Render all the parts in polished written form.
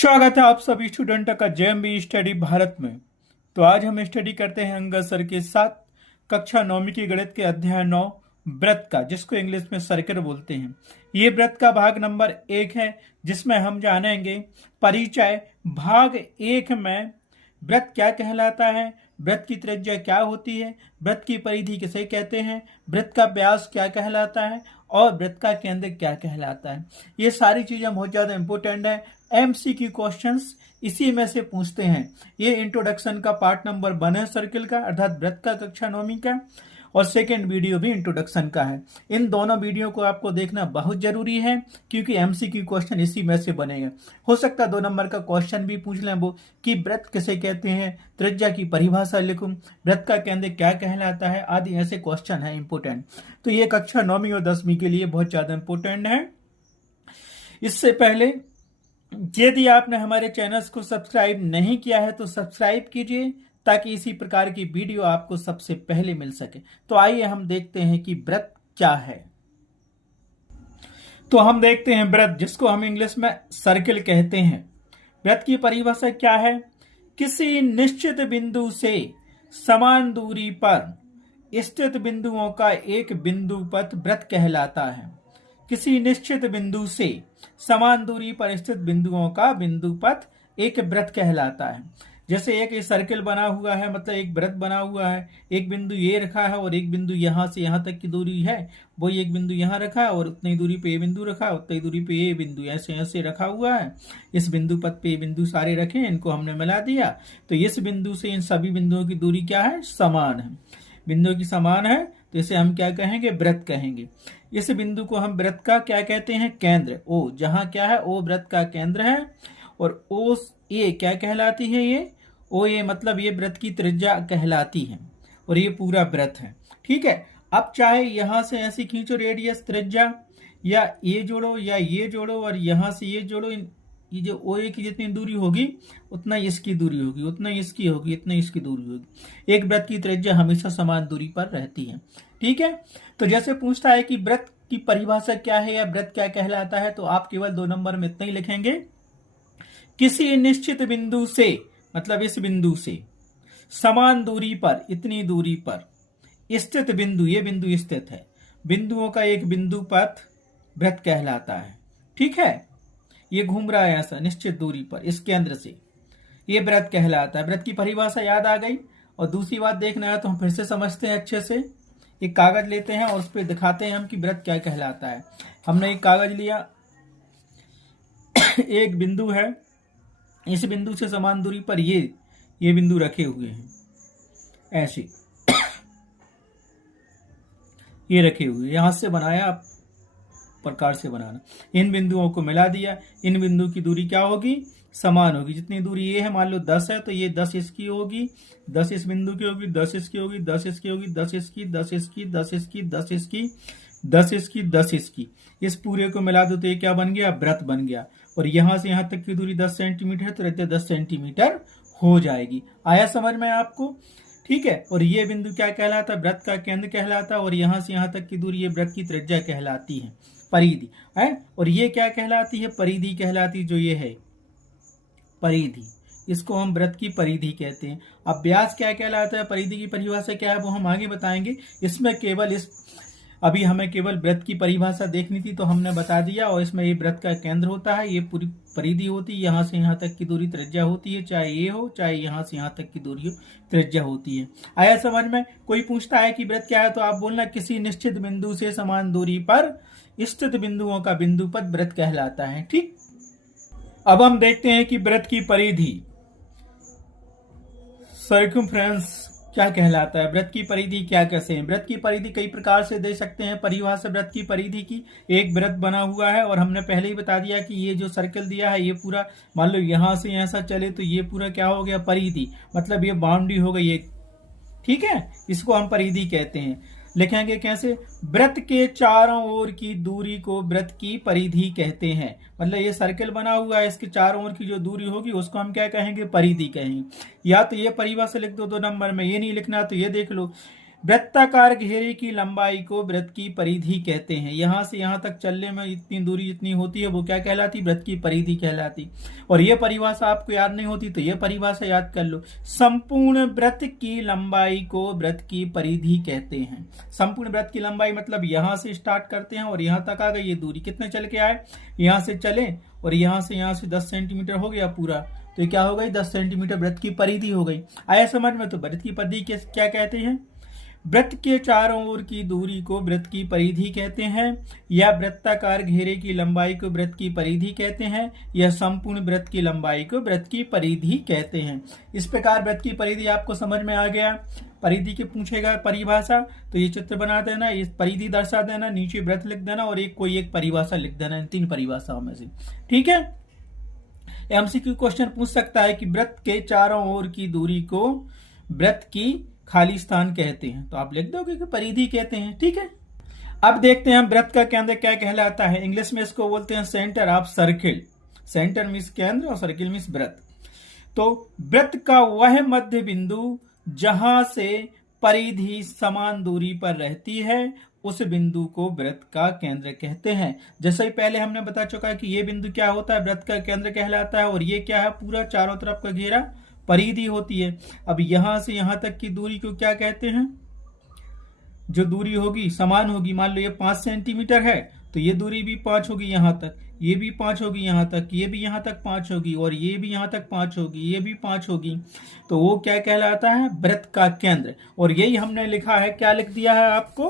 स्वागत है आप सभी स्टूडेंटों का जेएमबी स्टडी भारत में। तो आज हम स्टडी करते हैं अंगद सर के साथ कक्षा 9वीं की गणित के अध्याय 9 व्रत का, जिसको इंग्लिश में सर्कल बोलते हैं। ये व्रत का भाग नंबर 1 है, जिसमें हम जानेंगे परिचय। भाग 1 में व्रत क्या कहलाता है, व्रत की त्रिज्या क्या होती है, व्रत की परिधि किसे कहते हैं, व्रत का व्यास क्या कहलाता है और व्रत का केंद्र क्या कहलाता है। ये सारी चीजें बहुत ज्यादा इंपॉर्टेंट है। एमसीक्यू क्वेश्चंस इसी में से पूछते हैं। ये इंट्रोडक्शन का पार्ट नंबर 1 है सर्किल का, अर्थात व्रत का कक्षा 9वीं का, और सेकेंड वीडियो भी इंट्रोडक्शन का है। इन दोनों वीडियो को आपको देखना बहुत जरूरी है, क्योंकि एमसीक्यू क्वेश्चन इसी में से बनेगा। हो सकता है 2 नंबर का क्वेश्चन भी पूछ लें वो कि व्रत किसे कहते हैं, त्रिज्या की परिभाषा लिखूं, व्रत का केंद्र क्या कहलाता है, आदि ऐसे क्वेश्चन है इंपोर्टेंट। तो ये कक्षा 9वीं और 10वीं के लिए बहुत ज्यादा इंपोर्टेंट है। इससे पहले यदि आपने हमारे चैनल्स को सब्सक्राइब नहीं किया है तो सब्सक्राइब कीजिए, ताकि इसी प्रकार की वीडियो आपको सबसे पहले मिल सके। तो आइए हम देखते हैं कि व्रत क्या है। तो हम देखते हैं व्रत, जिसको हम इंग्लिश में सर्किल कहते हैं। व्रत की परिभाषा क्या है? किसी निश्चित बिंदु से समान दूरी पर स्थित बिंदुओं का एक बिंदु पथ व्रत कहलाता है। किसी निश्चित बिंदु से समान दूरी पर स्थित बिंदुओं का बिंदु पथ एक व्रत कहलाता है। जैसे एक सर्किल बना हुआ है, मतलब एक वृत्त बना हुआ है, एक बिंदु ये रखा है और एक बिंदु यहां से यहां तक की दूरी है, वही एक बिंदु यहां रखा है और उतनी दूरी पे ये बिंदु रखा है, उतनी दूरी पे ये बिंदु ऐसे ऐसे रखा हुआ है। इस बिंदु पथ पे ये बिंदु सारे रखे, इनको हमने मिला दिया, तो इस बिंदु से इन सभी बिंदुओं की दूरी क्या है? समान है। बिंदुओं की समान है तो इसे हम क्या कहेंगे? व्रत कहेंगे। इस बिंदु को हम व्रत का क्या कहते हैं? केंद्र। ओ जहां क्या है? ओ व्रत का केंद्र है। और ओ ये क्या कहलाती है? ये ओ ये मतलब ये व्रत की त्रिज्या कहलाती है, और ये पूरा व्रत है। ठीक है। अब चाहे यहां से ऐसी खींचो रेडियस त्रिज्या, या ये जोड़ो या ये जोड़ो, और यहां से ये जोड़ो, ये जो ओ ए की जितनी दूरी होगी उतना इसकी दूरी होगी, उतना इसकी होगी, इतना इसकी दूरी होगी। एक व्रत की त्रिज्या हमेशा समान दूरी पर रहती है। ठीक है। तो जैसे पूछता है कि व्रत की परिभाषा क्या है या व्रत क्या कहलाता है, तो आप केवल 2 नंबर में इतना ही लिखेंगे, किसी निश्चित बिंदु से, मतलब इस बिंदु से समान दूरी पर, इतनी दूरी पर स्थित बिंदु, ये बिंदु स्थित है, बिंदुओं का एक बिंदु पथ व्रत कहलाता है। ठीक है। ये घूम रहा है ऐसा निश्चित दूरी पर इस केंद्र से, ये व्रत कहलाता है। व्रत की परिभाषा याद आ गई। और दूसरी बात देखना है तो हम फिर से समझते हैं अच्छे से। एक कागज लेते हैं और उस पर दिखाते हैं हम कि व्रत क्या कहलाता है। हमने एक कागज लिया, एक बिंदु है, इस बिंदु से समान दूरी पर ये बिंदु रखे हुए हैं, ऐसे ये रखे हुए, यहां से बनाया, प्रकार से बनाना। इन बिंदुओं को मिला दिया, इन बिंदु की दूरी क्या होगी? समान होगी। जितनी दूरी ये है, मान लो 10 है, तो ये 10 इसकी होगी, 10 इस बिंदु की होगी, 10 इसकी होगी, 10 इसकी होगी, 10 इसकी, 10 इसकी, 10 इसकी, 10 इसकी, 10 इसकी, 10 इसकी। इस पूरे को मिला दो तो ये क्या बन गया? व्रत बन गया। और यहां से यहां तक की दूरी 10 सेंटीमीटर है, तो रहते 10 सेंटीमीटर हो जाएगी। आया समझ में आपको? ठीक है। और ये बिंदु क्या कहलाता है? व्रत का केंद्र कहलाता है। और यहां से यहां तक की दूरी ये व्रत की त्रिज्या कहलाती है, परिधि है। और ये क्या कहलाती है? परिधि कहलाती, जो ये है परिधि, इसको हम व्रत की परिधि कहते हैं। अब व्यास क्या कहलाता है? परिधि की परिभाषा क्या है वो हम आगे बताएंगे। इसमें केवल अभी हमें केवल व्रत की परिभाषा देखनी थी, तो हमने बता दिया। और इसमें ये व्रत का केंद्र होता है, ये पूरी परिधि होती है, यहाँ से यहाँ तक की दूरी त्रिज्या होती है, चाहे ये हो चाहे यहाँ से यहाँ तक की दूरी हो, त्रिज्या होती है। आया समझ में? कोई पूछता है कि व्रत क्या है, तो आप बोलना किसी निश्चित बिंदु से समान दूरी पर स्थित बिंदुओं का बिंदु पथ व्रत कहलाता है। ठीक। अब हम देखते हैं कि व्रत की परिधि, सर्कमफ्रेंस क्या कहलाता है, व्रत की परिधि क्या कैसे है। व्रत की परिधि कई प्रकार से दे सकते हैं परिभाषा व्रत की परिधि की। एक व्रत बना हुआ है, और हमने पहले ही बता दिया कि ये जो सर्कल दिया है, ये पूरा मान लो यहां से ऐसा चले तो ये पूरा क्या हो गया? परिधि, मतलब ये बाउंड्री हो गई एक। ठीक है। इसको हम परिधि कहते हैं। लिखेंगे कैसे? व्रत के चारों ओर की दूरी को व्रत की परिधि कहते हैं। मतलब ये सर्कल बना हुआ है, इसके चारों ओर की जो दूरी होगी उसको हम क्या कहेंगे? परिधि कहेंगे। या तो ये परिभाषा लिख दो 2 नंबर में, ये नहीं लिखना तो ये देख लो, वृत्ताकार घेरे की लंबाई को वृत्त की परिधि कहते हैं। यहां से यहां तक चलने में इतनी दूरी जितनी होती है वो क्या कहलाती? वृत्त की परिधि कहलाती। और ये परिभाषा आपको याद नहीं होती तो ये परिभाषा याद कर लो। संपूर्ण वृत्त की लंबाई को वृत्त की परिधि कहते हैं। संपूर्ण वृत्त की लंबाई मतलब यहां से स्टार्ट करते हैं और यहां तक आ गई ये दूरी। कितने चल के आए? यहां से चले और यहां से 10 सेंटीमीटर हो गया पूरा, तो क्या हो गई? 10 सेंटीमीटर वृत्त की परिधि हो गई। आया समझ में? तो वृत्त की परिधि क्या कहते हैं? वृत्त के चारों ओर की दूरी को वृत्त की परिधि कहते हैं, या वृत्ताकार घेरे की लंबाई को वृत्त की परिधि कहते हैं, या संपूर्ण वृत्त की लंबाई को वृत्त की परिधि कहते हैं। इस प्रकार वृत्त की परिधि आपको समझ में आ गया। परिधि की पूछेगा परिभाषा तो ये चित्र बना देना, इस परिधि दर्शा देना, नीचे वृत्त लिख देना और कोई एक परिभाषा लिख देना इन 3 परिभाषाओं में से। ठीक है। एमसीक्यू क्वेश्चन पूछ सकता है कि वृत्त के चारों ओर की दूरी को वृत्त की खाली स्थान कहते हैं, तो आप लिख दोगे कि परिधि कहते हैं। ठीक है। अब देखते हैं हम वृत्त का केंद्र क्या कहलाता है। इंग्लिश में इसको बोलते हैं centre of circle. Centre means केंद्र और सर्किल मीन्स वृत्त। तो वृत्त का वह मध्य बिंदु जहां से परिधि समान दूरी पर रहती है उस बिंदु को वृत्त का केंद्र कहते हैं। जैसे ही पहले हमने बता चुका है कि ये बिंदु क्या होता है? वृत्त का केंद्र कहलाता है। और ये क्या है? पूरा चारों तरफ का घेरा परिधि होती है। अब यहां से यहां तक की दूरी को क्या कहते हैं? जो दूरी होगी समान होगी। मान लो ये 5 सेंटीमीटर है तो ये दूरी भी 5 होगी यहां तक, ये भी 5 होगी यहां तक, ये भी यहां तक 5 होगी और ये भी यहां तक 5 होगी, ये भी 5 होगी। तो वो क्या कहलाता है? वृत्त का केंद्र। और यही हमने लिखा है, क्या लिख दिया है आपको?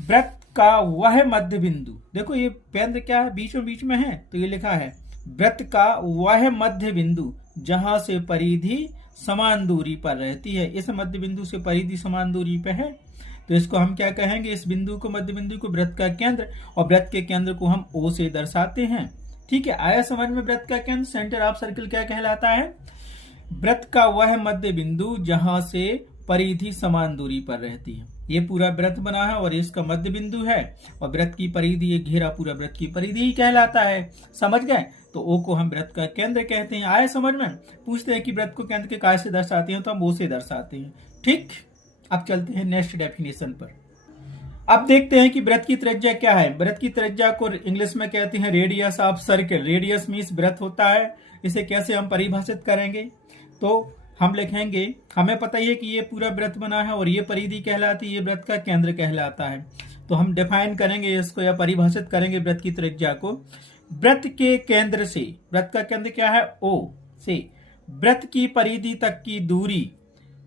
वृत्त का वह मध्य बिंदु। देखो ये केंद्र क्या है? बीच में है, तो ये लिखा है वृत्त का वह मध्य बिंदु जहां से परिधि समान दूरी पर रहती है। इस मध्य बिंदु से परिधि समान दूरी पे है तो इसको हम क्या कहेंगे? इस बिंदु को, मध्य बिंदु को वृत्त का केंद्र, और वृत्त के केंद्र को हम O से दर्शाते हैं। ठीक है। आया समझ में? वृत्त का केंद्र सेंटर ऑफ सर्किल क्या कहलाता है? वृत्त का वह मध्य बिंदु जहां से परिधि समान दूरी पर रहती है। ये पूरा वृत्त बना है और इसका मध्य बिंदु है और वृत्त की परिधि, ये घेरा पूरा वृत्त की परिधि ही कहलाता है। समझ गए? तो O को हम वृत्त का केंद्र कहते हैं। आए समझ में? पूछते हैं कि वृत्त को केंद्र के काय से दर्शाते हैं, तो हम O से दर्शाते हैं। ठीक। अब चलते हैं नेक्स्ट डेफिनेशन पर। अब देखते हैं कि वृत्त की त्रिज्या क्या है। वृत्त की त्रिज्या को इंग्लिश में कहते हैं radius of circle. Radius means वृत्त होता है। इसे कैसे हम परिभाषित करेंगे? तो हम लिखेंगे, हमें पता ही है कि ये पूरा वृत्त बना है और ये परिधि कहलाती है, ये वृत्त का केंद्र कहलाता है। तो हम डिफाइन करेंगे इसको या परिभाषित करेंगे वृत्त की त्रिज्या को। वृत्त के केंद्र से, वृत्त का केंद्र क्या है? O से वृत्त की परिधि तक की दूरी,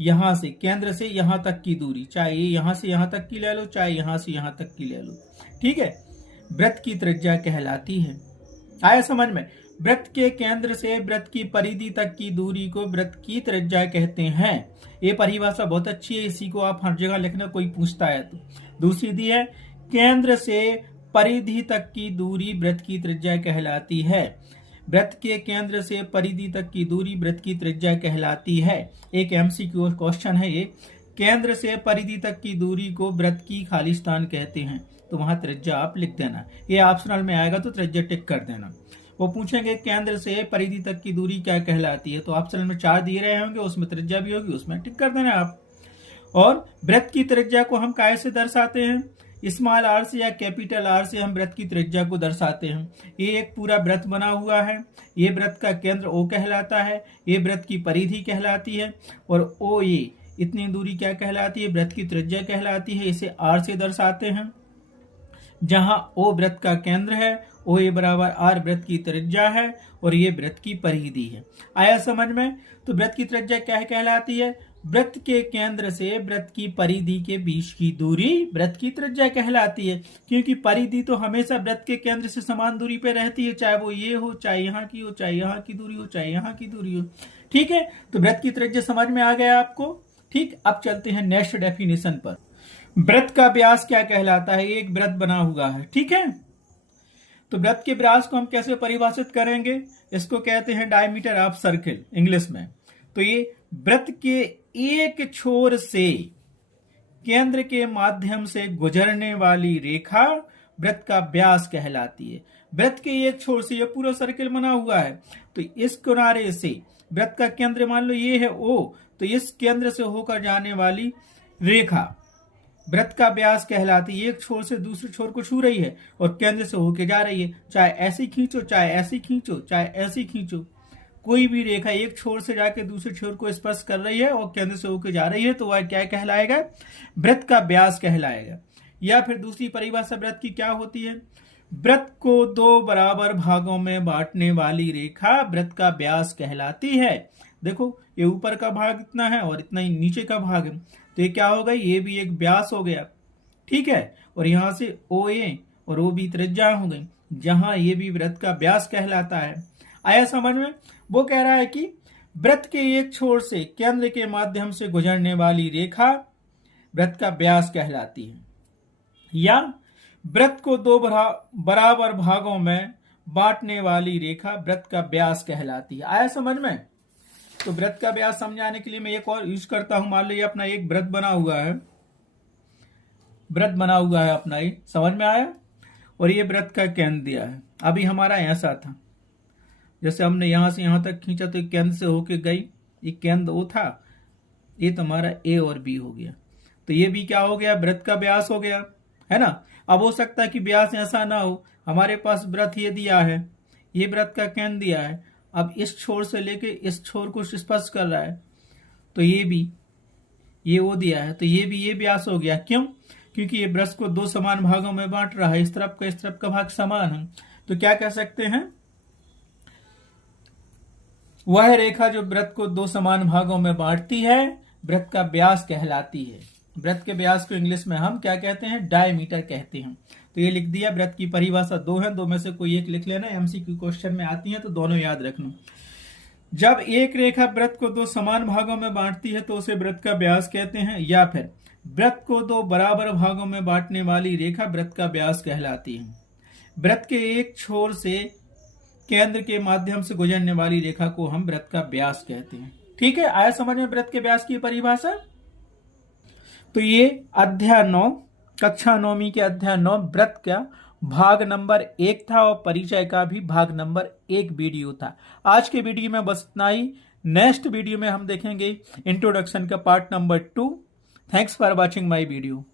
यहां से केंद्र से यहां तक की दूरी, चाहे यहां से यहां तक की ले लो, चाहे यहां से यहां तक की ले लो। ठीक है। वृत्त की त्रिज्या कहलाती है। आया समझ में? वृत्त के केंद्र से वृत्त की परिधि तक की दूरी को वृत्त की त्रिज्या कहते हैं। ये परिभाषा बहुत अच्छी है, इसी को आप हर जगह लिखना, कोई पूछता है तो। दूसरी दी है, केंद्र से परिधि तक की दूरी वृत्त की त्रिज्या कहलाती है। वृत्त के केंद्र से परिधि तक की दूरी वृत्त की त्रिज्या कहलाती है। एक एमसीक्यू क्वेश्चन है ये। केंद्र से परिधि तक की दूरी को वृत्त की खाली स्थान कहते हैं, तो वहां त्रिज्या आप लिख देना। ये ऑप्शनल में आएगा तो त्रिज्या टिक कर देना। वो पूछेंगे केंद्र से परिधि तक की दूरी क्या कहलाती है, तो ऑप्शनल में 4 दिए रहे होंगे, उसमें त्रिज्या भी होगी, उसमें टिक कर देना आप। और वृत्त की त्रिज्या को हम काय से दर्शाते हैं? स्मॉल r से या कैपिटल R से हम वृत्त की त्रिज्या को दर्शाते हैं। ये एक पूरा वृत्त बना हुआ है, ये वृत्त का केंद्र O कहलाता है, ये वृत्त की परिधि कहलाती है, और OA इतनी दूरी क्या कहलाती है? वृत्त की त्रिज्या कहलाती है। इसे R से दर्शाते हैं। जहां O वृत्त का केंद्र है, OA बराबर R वृत्त की त्रिज्या है और ये वृत्त की परिधि है। आया समझ में? तो वृत्त की त्रिज्या क्या कहलाती है? वृत्त के केंद्र से वृत्त की परिधि के बीच की दूरी वृत्त की त्रिज्या कहलाती है, क्योंकि परिधि तो हमेशा वृत्त के केंद्र से समान दूरी पे रहती है, चाहे वो ये हो, चाहे यहाँ की हो, चाहे यहाँ की दूरी हो, चाहे यहाँ की दूरी हो। ठीक है। तो वृत्त की त्रिज्या समझ में आ गया आपको। ठीक। अब चलते हैं नेक्स्ट डेफिनेशन पर। वृत्त का व्यास क्या कहलाता है? एक वृत्त बना हुआ है। ठीक है। तो वृत्त के व्यास को हम कैसे परिभाषित करेंगे? इसको कहते हैं डायमीटर ऑफ सर्किल इंग्लिश में। तो ये वृत्त के एक छोर से केंद्र के माध्यम से गुजरने वाली रेखा वृत्त का व्यास कहलाती है। वृत्त के एक छोर से, ये पूरा सर्किल बना हुआ है, तो इस किनारे से वृत्त का केंद्र मान लो ये है O, तो इस केंद्र से होकर जाने वाली रेखा वृत्त का व्यास कहलाती है। एक छोर से दूसरे छोर को छू रही है और केंद्र से होके जा रही है। चाहे ऐसी खींचो, चाहे ऐसी खींचो, चाहे ऐसी खींचो, कोई भी रेखा एक छोर से जाके दूसरे छोर को स्पर्श कर रही है और केंद्र से होके जा रही है तो वह क्या कहलाएगा? वृत्त का व्यास कहलाएगा। या फिर दूसरी परिभाषा वृत्त की क्या होती है? वृत्त को दो बराबर भागों में बांटने वाली रेखा वृत्त का व्यास कहलाती है। देखो, ये ऊपर का भाग इतना है और इतना ही नीचे का भाग है, तो ये क्या हो गई? ये भी एक व्यास हो गया, ठीक है। और यहां से ओ ए और ओ बी त्रिज्या हो गई, जहां ये भी वृत्त का व्यास कहलाता है। आया समझ में? वो कह रहा है कि वृत्त के एक छोर से केंद्र के माध्यम से गुजरने वाली रेखा वृत्त का व्यास कहलाती है। या वृत्त को दो बराबर भागों में बांटने वाली रेखा वृत्त का व्यास कहलाती है। आया समझ में? तो वृत्त का व्यास समझाने के लिए मैं एक और यूज करता हूं। मान लीजिए अपना एक वृत्त बना हुआ है, वृत्त बना हुआ है अपना, ये समझ में आया? और ये वृत्त का केंद्र दिया है। अभी हमारा ऐसा था, जैसे हमने यहां से यहां तक खींचा तो केंद्र से होके गई, ये केंद्र ओ था, ये तुम्हारा ए और बी हो गया, तो ये भी क्या हो गया? वृत्त का व्यास हो गया, है ना। अब हो सकता है कि व्यास ऐसा ना हो, हमारे पास वृत्त ये दिया है, ये वृत्त का केंद्र दिया है, अब इस छोर से लेके इस छोर को स्पर्श कर रहा है, तो ये भी ये वो दिया है, तो ये व्यास हो गया। क्यों? क्योंकि ये वृत्त को दो समान भागों में बांट रहा है, इस तरफ का भाग समान है, तो क्या कह सकते हैं? वह रेखा जो वृत्त को दो समान भागों में बांटती है वृत्त का व्यास कहलाती है। वृत्त के व्यास को इंग्लिश में हम क्या कहते हैं? डायमीटर कहते हैं। तो ये लिख दिया। वृत्त की परिभाषा दो है, दो में से कोई एक लिख लेना, एमसीक्यू क्वेश्चन में आती है तो दोनों याद रखना। जब एक रेखा वृत्त को दो समान भागों में बांटती है तो उसे वृत्त का व्यास कहते हैं। या फिर वृत्त को दो बराबर भागों में बांटने वाली रेखा वृत्त का व्यास कहलाती है। वृत्त के एक छोर से केंद्र के माध्यम से गुजरने वाली रेखा को हम वृत्त का व्यास कहते हैं। ठीक है, आया समझ में वृत्त के व्यास की परिभाषा? तो ये अध्याय 9, कक्षा 9वीं के अध्याय 9 वृत्त का भाग नंबर 1 था और परिचय का भी भाग नंबर 1 वीडियो था। आज के वीडियो में बस इतना ही। नेक्स्ट वीडियो में हम देखेंगे इंट्रोडक्शन का part number 2। Thanks for watching my video.